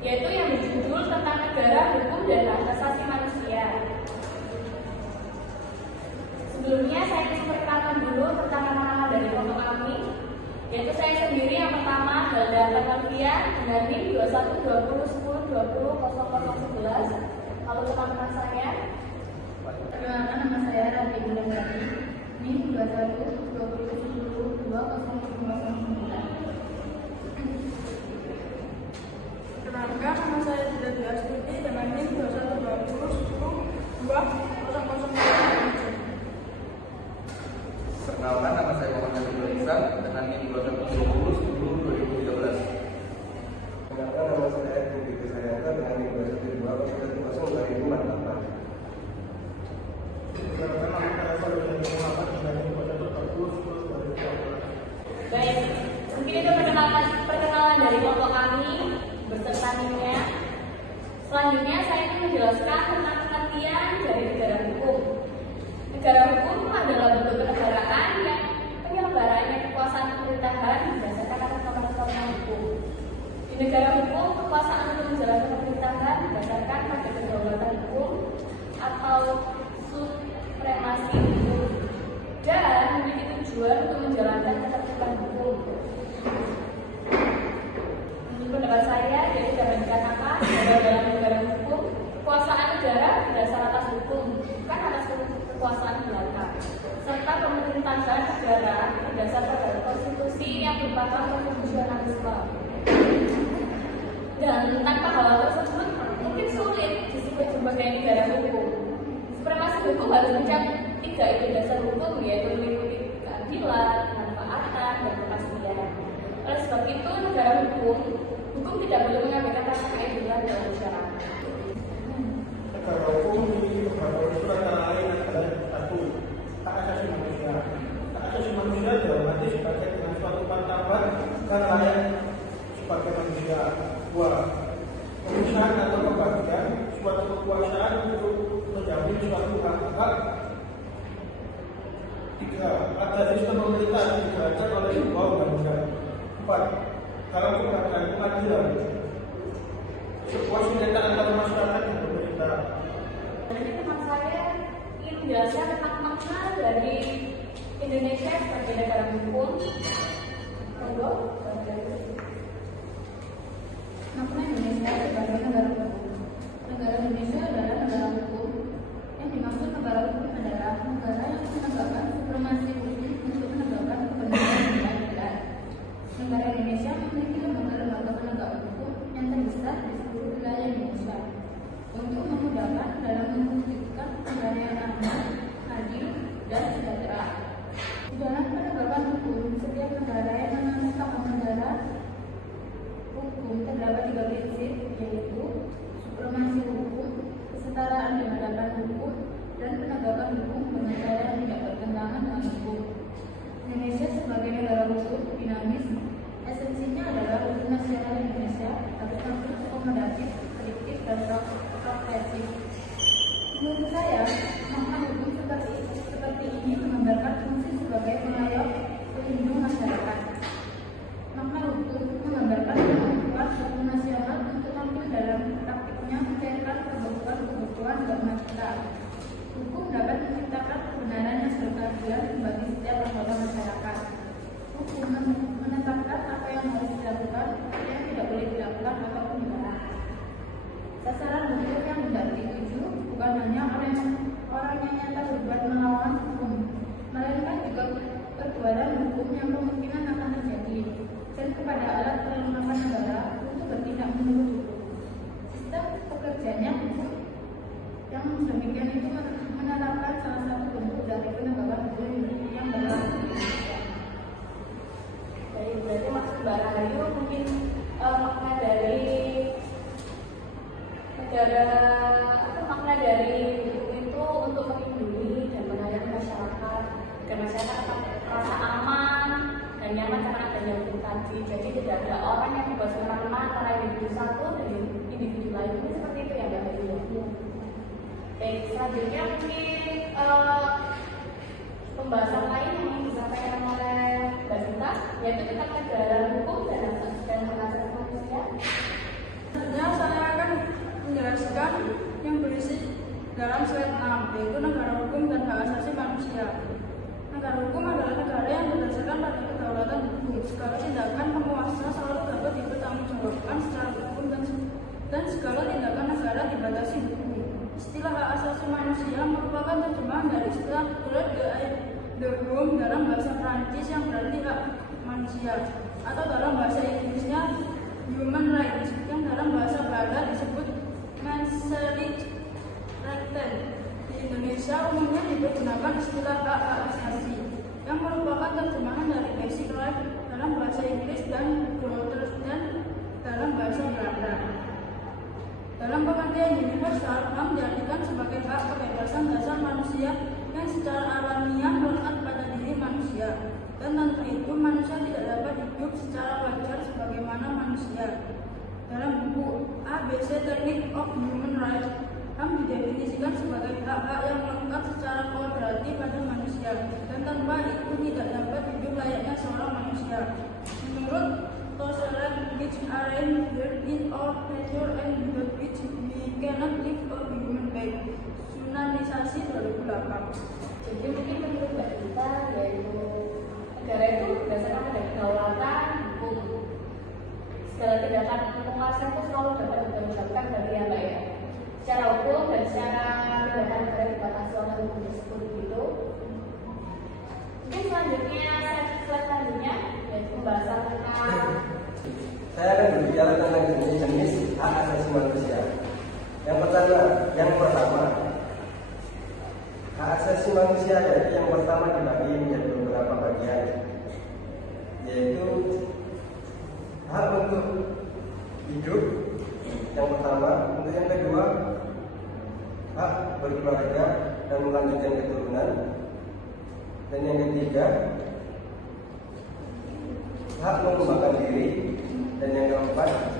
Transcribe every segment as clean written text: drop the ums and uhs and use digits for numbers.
yaitu yang berjudul tentang negara, hukum, dan hak asasi manusia. Sebelumnya saya ingin perkenalkan dulu tentang nama-nama dari kelompok kami, yaitu saya sendiri yang pertama, Helda Katalvia, dengan NIM 212010200011. Lalu teman-teman saya, perkenalkan, nama saya Rati Bulandari, NIM 2120102009. Perkenalkan, nama saya Dila Astuti dengan NIM 2120102009. Perkenalkan, nama saya Muhammad Abdul Ihsan dengan NIM 2120102013. Perkenalkan, nama saya Budi Krisayanta dengan NIM 2120102008. baik, mungkin itu perkenalan dari kelompok kami beserta NIM-nya. Selanjutnya saya ingin menjelaskan tentang pengertian dari negara hukum. Negara hukum adalah bentuk kenegaraan yang penyelenggaraannya kekuasaan pemerintahan berdasarkan atas norma-norma hukum. Di negara hukum, kekuasaan untuk menjalankan pemerintahan berdasarkan pada kedaulatan hukum atau supremasi hukum dan memiliki tujuan untuk menjalankan ketertiban hukum. Menurut pendapat saya, jadi dapat dikatakan bahwa dalam negara hukum, kekuasaan negara berdasar atas hukum, bukan atas kekuasaan belaka, serta pemerintahan negara berdasar pada konstitusi yang merupakan konstitusionalisme. Dan tanpa hal tersebut, mungkin sulit disebut sebagai negara hukum. Supremasi hukum harus mencakup tiga itu dasar hukum, yaitu meliputi keadilan, kemanfaatan, dan kepastian. Oleh sebab itu, negara hukum tidak boleh mengabaikan rasa keadilan dalam masyarakat. Negara hukum memiliki beberapa unsur antara lain adalah satu, hak asasi manusia. Hak asasi manusia dihormati sebagai dengan suatu martabat dan layak sebagai manusia. Dua, pemisahan atau pembagian suatu kekuasaan untuk menjamin suatu hak-hak. Tiga, ada sistem pemerintah yang dijalankan oleh sebuah undang-undang. Empat, dalam keberadaan pengadilan, sebuah sengketa antara masyarakat dan pemerintah. Jadi teman saya ingin menjelaskan tentang makna dari Indonesia sebagai negara hukum. Makna Indonesia sebagai negara hukum. Negara Indonesia adalah negara hukum. Yang dimaksud negara hukum adalah negara yang menegakkan supremasi hukum untuk menegakkan kebenaran dan keadilan. Negara Indonesia memiliki lembaga-lembaga penegak hukum yang tersebar di seluruh wilayah Indonesia untuk memudahkan dalam mewujudkan negara yang aman, adil, dan sejahtera. Di dalam penegakan hukum, setiap negara yang menganut tata negara hukum terdapat tiga prinsip, yaitu supremasi hukum, kesetaraan di hadapan hukum, dan penegakan hukum dengan cara yang tidak bertentangan dengan hukum. Indonesia sebagai negara hukum dinamis, esensinya adalah hukum nasional Indonesia harus tampil akomodatif, kritis, dan progresif. Menurut saya, makna hukum seperti ini menggambarkan fungsi sebagai pengayomi pelindung masyarakat. Makna hukum menggambarkan kemampuan hukum nasional untuk tampil dalam praktiknya mencairkan kebutuhan agama kita. Hukum dapat menciptakan kebenaran yang berkeadilan bagi setiap anggota masyarakat. Hukum menetapkan apa yang harus dilakukan, apa yang tidak boleh dilakukan ataupun dilarang. Sasaran hukum yang hendak dituju bukan hanya orang yang nyata berbuat melawan hukum, melainkan juga perbuatan hukum yang kemungkinan akan terjadi, dan kepada alat perlengkapan negara untuk bertindak menurut hukum. Sistem pekerjaannya hukum yang demikian itu menetapkan salah satu bentuk dari penegakan hukum yang berlaku di Indonesia. Baik, berarti maksud Mbak Rahayu mungkin makna dari negara atau makna dari hukum itu untuk melindungi dan mengayomi masyarakat agar masyarakat merasa aman dan nyaman karena adanya hukum tadi. Jadi tidak ada orang yang dibuat semena-mena antara individu satu dan individu lain. Ini seperti itu ya Mbak Rahayu. Baik, selanjutnya mungkin pembahasan lain yang ingin disampaikan oleh Mbak Sinta, yaitu tentang negara hukum dan hak asasi manusia. Sebenarnya merupakan terjemahan dari istilah droit de l'homme dalam bahasa Prancis yang berarti hak manusia, atau dalam bahasa Inggrisnya human rights, yang dalam bahasa Belanda disebut mensenrechten. Di Indonesia umumnya digunakan istilah hak asasi, yang merupakan terjemahan dari basic right dalam bahasa Inggris dan Grondrechten dalam bahasa Belanda. Dalam pengertian universal, HAM diartikan sebagai hak kebebasan dasar manusia yang secara alamiah melekat pada diri manusia, dan tanpa itu manusia tidak dapat hidup secara wajar sebagaimana manusia. Dalam buku ABC Technique of Human Rights, HAM didefinisikan sebagai hak-hak yang melekat secara kodrati pada manusia, dan tanpa itu tidak dapat hidup layaknya seorang manusia. Menurut Tosseret, which are inherent in our nature and without which we cannot live a human being. Sunanisasi 2008. Jadi mungkin menurut Mbak Dita, yaitu negara itu berdasarkan pada kedaulatan hukum. Segala tindakan penguasa itu selalu dapat dipertanggungjawabkan dari ya Mbak ya. Secara hukum dan secara tindakan negara dibatasi oleh hukum tersebut gitu. Mungkin selanjutnya, slide selanjutnya yaitu pembahasan tentang Saya akan berbicara tentang jenis-jenis hak asasi manusia. Yang pertama, hak asasi manusia yaitu yang pertama dibagi menjadi beberapa bagian, yaitu hak untuk hidup yang pertama, untuk yang kedua hak berkeluarga dan melanjutkan keturunan, dan yang ketiga hak mengembangkan diri, dan yang keempat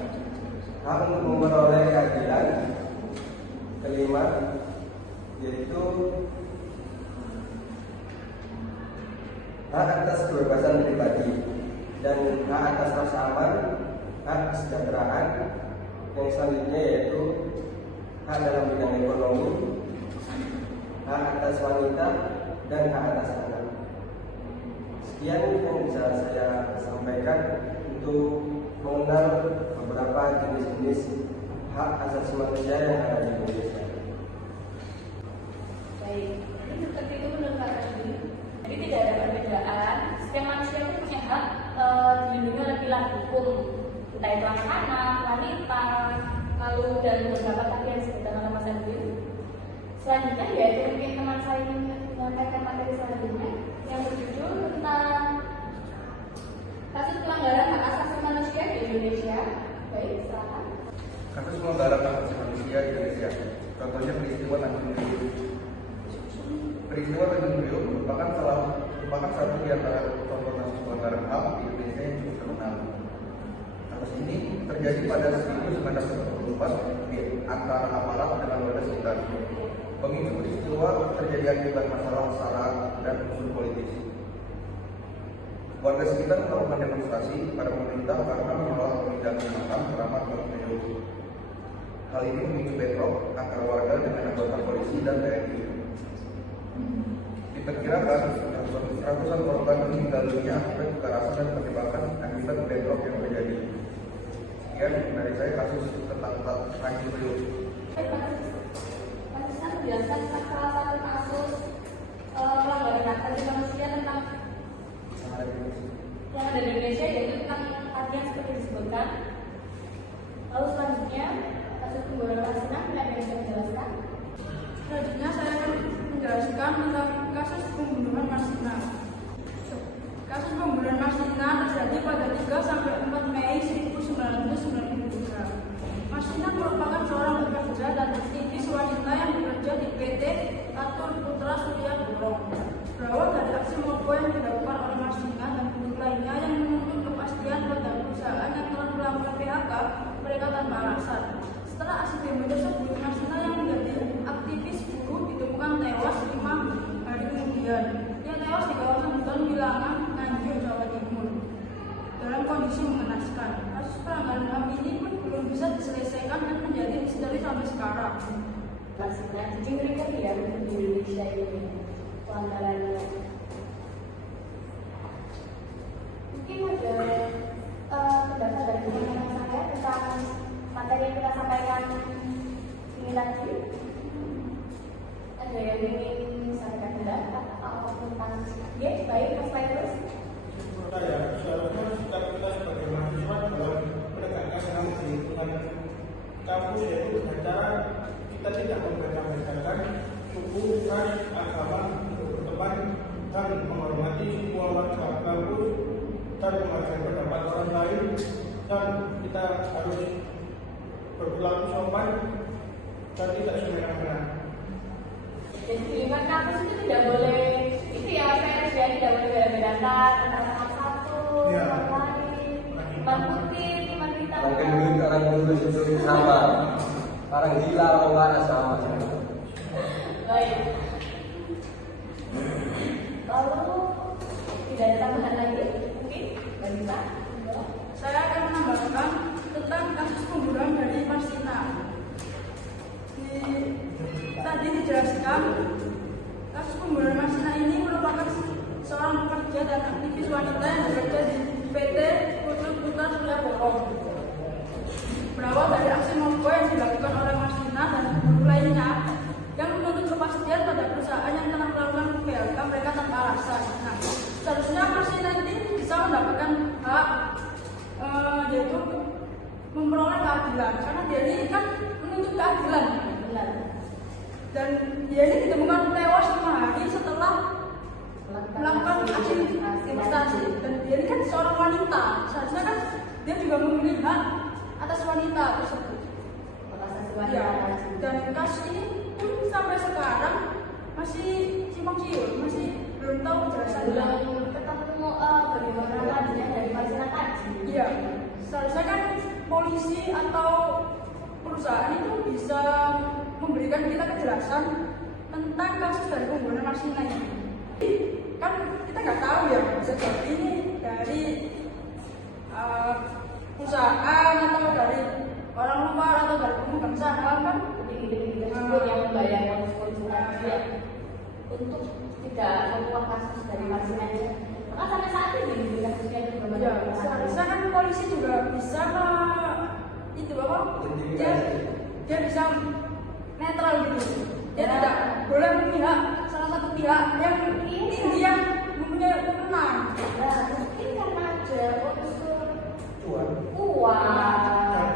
hak untuk memperoleh keadilan. Kelima yaitu hak atas kebebasan pribadi, dan hak atas rasa aman, hak kesejahteraan. Yang selanjutnya yaitu hak dalam bidang ekonomi, hak atas wanita, dan hak atas anak. Sekian yang bisa saya sampaikan untuk mengenal beberapa jenis-jenis hak asasi manusia yang ada di Indonesia. baik. Jadi seperti itu menurut Pak Rudi. Jadi tidak ada perbedaan. Setiap manusia itu punya hak dilindungi oleh pilar hukum. Entah itu anak-anak, wanita, lalu dan beberapa tadi yang disebutkan oleh Mas Edwin. Selanjutnya yaitu mungkin teman saya ingin menyampaikan materi selanjutnya yang berjudul tentang kasus pelanggaran hak asasi manusia di Indonesia. Baik, silakan. Kasus pelanggaran hak asasi manusia di Indonesia. Contohnya peristiwa Tanjung Priok. Peristiwa Tanjung Priok merupakan satu di antara contoh kasus pelanggaran HAM di Indonesia yang cukup terkenal. Kasus ini terjadi pada 1944 di antara aparat dengan warga sekitar. Pemicu peristiwa terjadi akibat masalah sara dan unsur politis. Warga sekitar melakukan demonstrasi pada pemerintah karena menolak pemindahan makam keramat Priok. Hal ini memicu bentrok antara warga dengan anggota polisi dan TNI. Diperkirakan ratusan korban meninggal dunia akibat kekerasan dan penembakan akibat bentrok yang terjadi. Sekian dari saya kasus tentang Tanjung Priok. Mas Isna menjelaskan tentang salah satu kasus pelanggaran hak asasi manusia tentang yang ada di Indonesia, yaitu tentang tadi yang seperti disebutkan. Lalu selanjutnya kasus pembunuhan Rasina, ada yang bisa menjelaskan? Selanjutnya saya akan menjelaskan tentang kasus pembunuhan Marsina. Kasus pembunuhan Marsina terjadi pada 3 sampai 4 Mei 1993. Marsina merupakan seorang pekerja dan aktivis wanita yang bekerja di PT Atur Putra Surya Borong. Berawal dari aksi mogok yang dilakukan oleh Marsina dan buruh lainnya yang menuntut kepastian pada perusahaan yang telah melakukan PHK mereka tanpa alasan. Setelah aksi demo tersebut, Marsina yang menjadi aktivis buruh ditemukan tewas 5 hari kemudian. Ia tewas di kawasan hutan Wilangan, Nganjuk, Jawa Timur, dalam kondisi mengenaskan. Kasus pelanggaran HAM ini pun belum bisa diselesaikan dan menjadi misteri sampai sekarang. Rasina, jadi mereka ya di Indonesia ini pelanggarannya. Mungkin ada pendapat dari teman-teman saya tentang materi yang kita sampaikan ini tadi. Ada ada yang ingin sampaikan pendapat atau tentang baik Mas Lailus? Menurut saya, seharusnya sikap kita sebagai mahasiswa dalam menegakkan HAM di lingkungan kampus yaitu dengan cara kita tidak membeda-bedakan suku, ras, agama untuk berteman dan menghormati semua warga kampus dan menghargai pendapat orang lain, dan kita harus berperilaku sopan dan tidak semena-mena. Jadi di lingkungan kampus itu tidak boleh itu ya Mas ya, tidak boleh beda-bedakan antara teman satu, Ya. teman lain, teman putih, teman hitam. Orang gendut, orang kurus itu sama. Orang gila, orang waras sama. Baik. Lalu tidak ada tambahan lagi mungkin Mbak Dita? Saya akan menambahkan tentang kasus pembunuhan dari Marsina. Tadi dijelaskan kasus pembunuhan Marsina ini merupakan seorang pekerja dan aktivis wanita yang bekerja di PT Putra Surya Bohong. Berawal dari aksi mogok yang dilakukan oleh Marsina dan guru lainnya yang menuntut kepastian pada perusahaan yang telah melakukan PHK mereka tanpa alasan. Nah, seharusnya Marsina ini bisa mendapatkan hak yaitu memperoleh keadilan, karena dia ini kan menuntut keadilan. Benar. Dan dia ini ditemukan tewas 5 hari setelah melakukan aksi demonstrasi. Dan dia ini kan seorang wanita, seharusnya kan dia juga memiliki hak atas wanita tersebut. Ya, dan kasus ini pun sampai sekarang masih simpang siur, masih belum tahu kejelasannya. Belum ketemu bagaimana lanjutnya dari Marsina tadi. Iya, seharusnya kan polisi atau perusahaan itu bisa memberikan kita kejelasan tentang kasus dari pembunuhan Marsina ini. Kan kita nggak tahu ya, bisa jadi ini dari perusahaan atau dari orang luar atau dari pemegang saham kan. Petinggi-petinggi tersebut yang membayar polisi untuk tidak membuat kasus dari Marsina ini. Maka sampai saat ini kasusnya itu belum ada. Ya, seharusnya kan polisi juga bisa itu apa? Dia bisa netral gitu. Dia tidak boleh memihak salah satu pihak yang tinggi yang mempunyai wewenang. Nah, mungkin karena ada unsur Cuan. uang.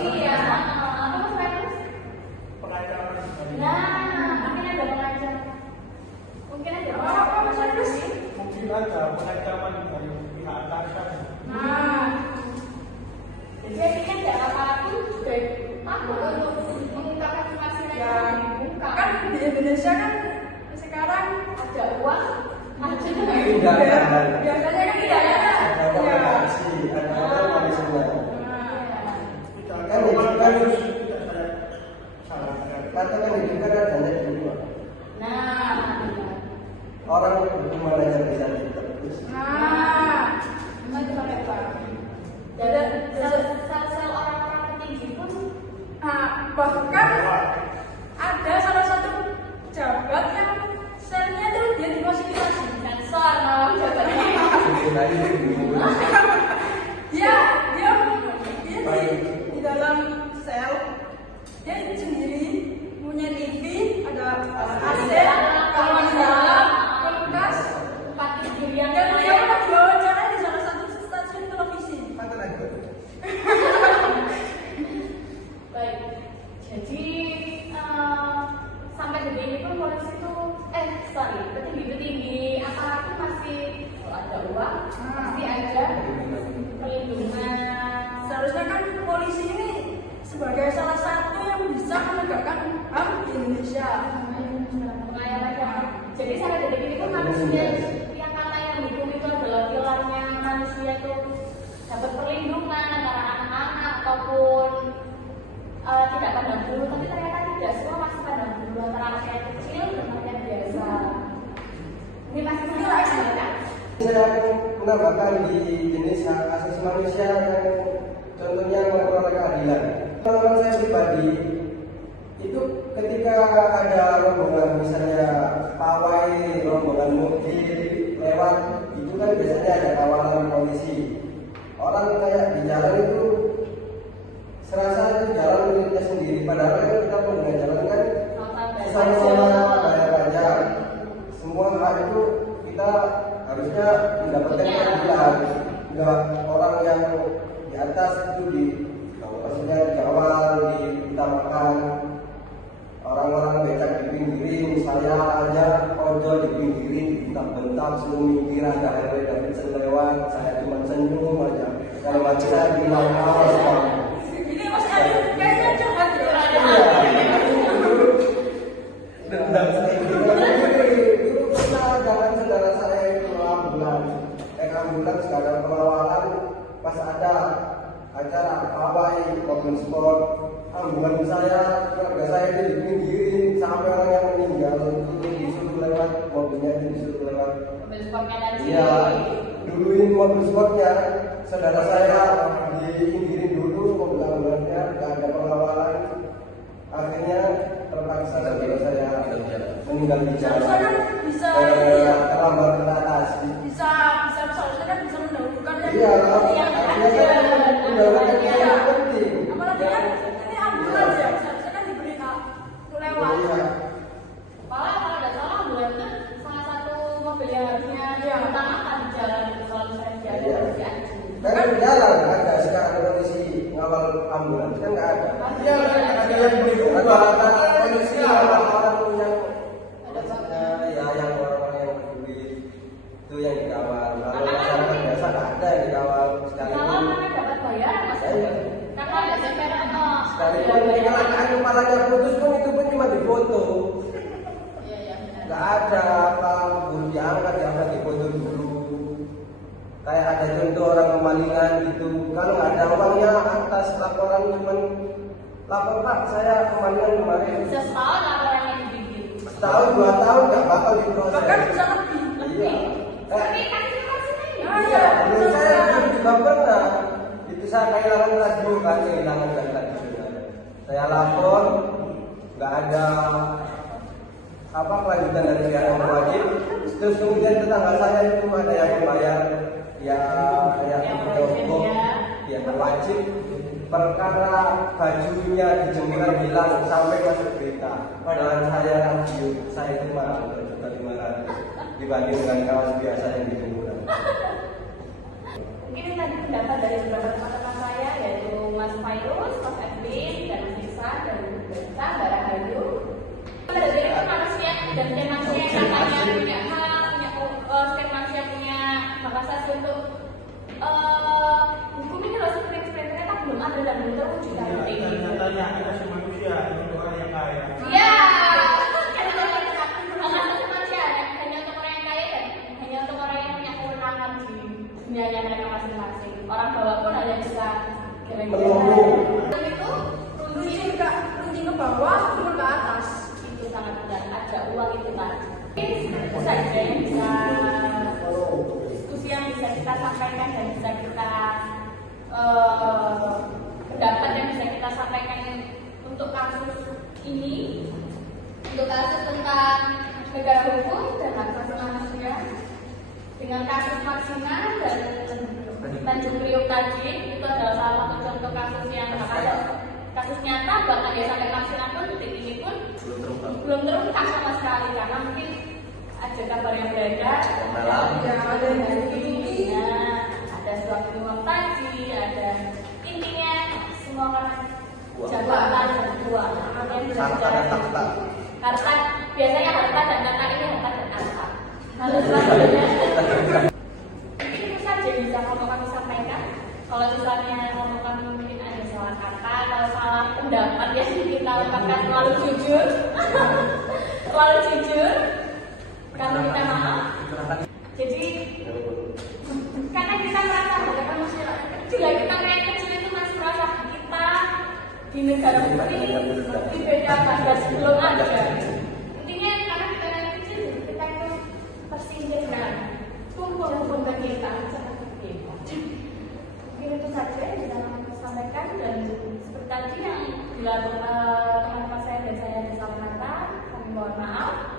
Iya, apa Mas Lailus? Pengacara Nah, mungkin ada pengajar. Mungkin ada Apa Mas Lailus? mungkin ada pengancaman dari pihak atasan. Nah, jadi kan apapun juga takut untuk mengungkapkan Marsina ya yang dibuka. kan di Indonesia kan sekarang Ada uang, ada Tidak ada. biasanya kan tidak ada. Ada Ya. aksi, ada komisioner. Nah, Kita Kan itu kan tidak saya salahkan. katakan itu kan adanya dua. Nah, Orang hukuman aja bisa ditebus. nah, itu sampai Pak. dan sel orang-orang petinggi pun Nah, bahkan ada salah satu jabat yang selnya itu dia diklasifikasi. sensor mau jabatnya. Dia di dalam sel dia sendiri punya TV, ada AC, kamar di dalam, kulkas, Tempat tidur yang dan dia pernah diwawancara di salah satu stasiun televisi. baik. Jadi sampai detik ini pun polisi itu petinggi-petinggi aparat itu masih kalau ada uang, pasti ada perlindungan. Seharusnya kan polisi ini sebagai salah satu yang bisa menegakkan HAM di Indonesia. Jadi sampai detik ini pun manusia yang kata yang hidup itu adalah pilarnya manusia itu dapat perlindungan antara anak-anak ataupun tidak pandang bulu, tapi ternyata tidak semua masih pandang bulu antara anak yang kecil dan anak yang biasa. Ini pasti salah kan? Saya akan menambahkan di jenis hak asasi manusia yang contohnya memperoleh keadilan. Pengalaman saya pribadi itu ketika ada rombongan misalnya pawai, rombongan mobil lewat, itu kan biasanya ada kawalan polisi. Orang kayak di jalan itu serasa itu jalan miliknya sendiri, padahal kan kita pengguna jalan kan Nonton dan sama saya bilang awas Pak. Ini Mas Adi kayaknya curhat gitu. Dendam saya dulu pernah jangan saudara saya itu ambulans gak ada pengawalan pas ada acara pawai mobil sport, ambulans saya keluarga saya itu dipinggirin sampai orang yang meninggal itu disuruh lewat mobilnya itu disuruh lewat. Mobil sportnya tadi. Iya, duluin mobil sportnya saudara saya dipinggirin dulu mobil ambulansnya gak ada pengawalan, akhirnya terpaksa saudara saya meninggal di jalan. Bisa terlambat ke atas. bisa seharusnya kan bisa mendahulukan ya. Iya, pendahuluan yang penting. Apalagi kan ini ambulans ya, seharusnya kan diberi hak lewat. Iya. Malah kalau tidak salah ambulans itu salah satu mobil yang harusnya diutamakan di jalan itu selalu saja ada harus diaju. Kan di jalan ada sekarang kondisi ngawal ambulans kan nggak ada. Iya, ada yang beli Rata-rata kondisi orang-orang yang ya yang orang-orang yang berduit itu yang dikawal. Kalau masyarakat biasa nggak ada yang dikawal Kalau sekalipun. mana dapat bayar mas? Iya. Karena ada CPR atau Sekalipun kecelakaan kepalanya putus pun itu pun cuma difoto. Iya iya benar. Nggak ada apa belum diangkat difoto dulu. Kayak ada contoh orang kemalingan gitu. Kalau nggak ada uangnya atas laporan cuman lapor Pak saya kemalingan kemarin. Bisa setahun laporannya dibikin. Setahun 2 tahun nggak bakal diproses. Bahkan bisa lebih. Iya. Tapi kan itu maksudnya Iya, dulu saya dulu juga pernah. Itu saya kehilangan radio kan, kehilangan radio. Saya lapor, nggak ada apa kelanjutan dari pihak yang berwajib. Terus kemudian tetangga saya itu ada yang membayar ya hukum yang berwajib. Perkara bajunya di jemuran hilang sampai masuk berita. Padahal saya radio, saya itu malah berjuta 500 dibanding dengan kaos biasa yang di jemuran. Mungkin ini tadi pendapat dari beberapa teman-teman saya yaitu Mas Fairuz, Mas Edwin, dan Mas Iksan, dan Mbak Mbak Rahayu. Pada diri itu manusia dan setiap manusia yang katanya punya hak, setiap manusia punya hak asasi untuk hukum ini loh seperti kan belum ada dan belum terwujud nanti. Nyatanya ada si manusia untuk orang yang kaya. Ya, karena hak asasi manusia hanya untuk orang yang kaya dan hanya untuk orang yang punya kewenangan di dunianya mereka masing-masing. Orang bawah pun hanya bisa Menunggu. Dan itu Runcing ke bawah, turun ke atas. itu sangat benar. Ada uang itu kan. Itu saja yang bisa diskusi yang bisa kita sampaikan dan bisa kita pendapat yang bisa kita sampaikan untuk kasus ini, untuk kasus tentang negara hukum dan hak asasi manusia dengan kasus Maksina dan Tanjung Priok tadi. Itu adalah salah satu contoh kasus yang ada kasus nyata, bahkan ya sampai Maksina pun detik ini pun belum terungkap sama sekali karena mungkin ada kabar yang beredar, ada yang begini, ada suatu uang tadi, ada intinya semua karena jabatan dan uang. Yang bisa bicara harta, biasanya harta dan data ini harta dan harta. Lalu selanjutnya mungkin itu saja bisa kami sampaikan. Kalau misalnya kami mungkin ada salah kata atau salah pendapat ya kita ungkapkan selalu jujur, selalu jujur. Kalau kita maaf, jadi karena kita merasa bahwa masyarakat kecil ya, kita kayak kecil itu masih merasa kita di negara hukum ini seperti beda pada sebelum ada. Intinya karena kita kayak kecil, kita itu tersindir dengan hukum kita seperti itu. Mungkin itu saja yang bisa kami sampaikan dan seperti tadi yang dilakukan teman-teman saya dan saya ada salah kata, kami mohon maaf.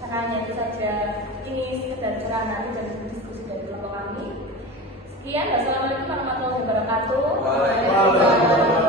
Karena hanya itu saja, ini sekedar cerahan dan diskusi dari kelompok kami. Sekian, wassalamualaikum warahmatullahi wabarakatuh. Waalaikumsalam.